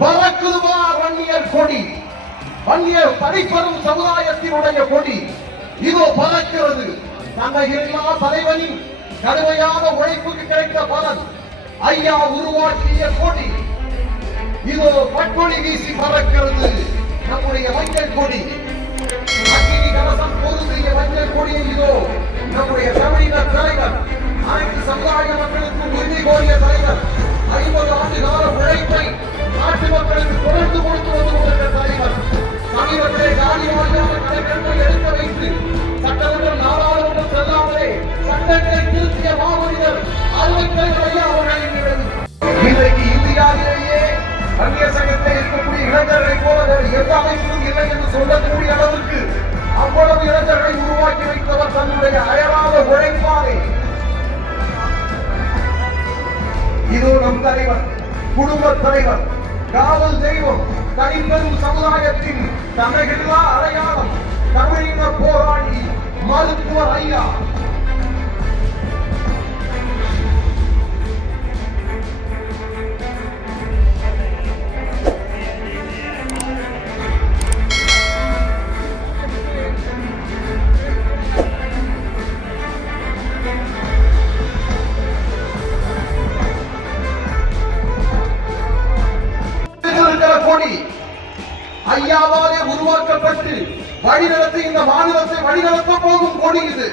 பறக்குதுவா வன்னியர் கொடி, வன்னியர் தனிப்பெரும் சமுதாயத்தினுடைய கொடி இதோ பறக்கிறது. தன்னையில்லா தலைவனின் கடுமையான உழைப்புக்கு கிடைத்த பலன் ஐயா உருவாக்கிய கொடி இதோ பட்டொளி வீசி பறக்கிறது. நம்முடைய மஞ்சள் கொடி, அக்கினி கலசம் பொருந்திய மஞ்சள் கொடியை இதோ நம்முடைய தமிழின தலைவர், அனைத்து சமுதாய மக்களுக்கு உறுதி கோரிய தலைவர், 50 ஆண்டு கால உழைப்பை நாட்டு மக்களுக்கு தொடர்ந்து கொடுத்து வந்து கொண்டிருக்கிற தலைவர், சமீபத்திலே காலிவாரியான கணக்கெடுப்பை எடுக்க வைத்து சட்டமன்றம் நாடாளுமன்றம் செல்லாமலே சட்டங்களை திருத்திய மாமனிதர் அருமைத்தலைவர் ஐயா அவர்களின் இன்றைக்கு இந்தியாவிலேயே வன்னியர் சங்கத்தை இருக்கக்கூடிய இளைஞர்களை போல வேறு எந்த அமைப்பிலும் இல்லை என்று சொல்லக்கூடிய அளவுக்கு அவ்வளவு இளைஞர்களை உருவாக்கி வைத்தவர் தன்னுடைய அயராத உழைப்பாலே. இதோ நம் தலைவர், குடும்ப தலைவர், காவல் தெய்வம், தனிப்பெரும் சமுதாயத்தின் தன்னையில்லா அடையாளம், தமிழின போராளி மருத்துவர் ஐயா கொடி ஐயாவாலே உருவாக்கப்பட்டு வழிநடத்தி இந்த மாநிலத்தை வழிநடத்த போகும் கொடி இது.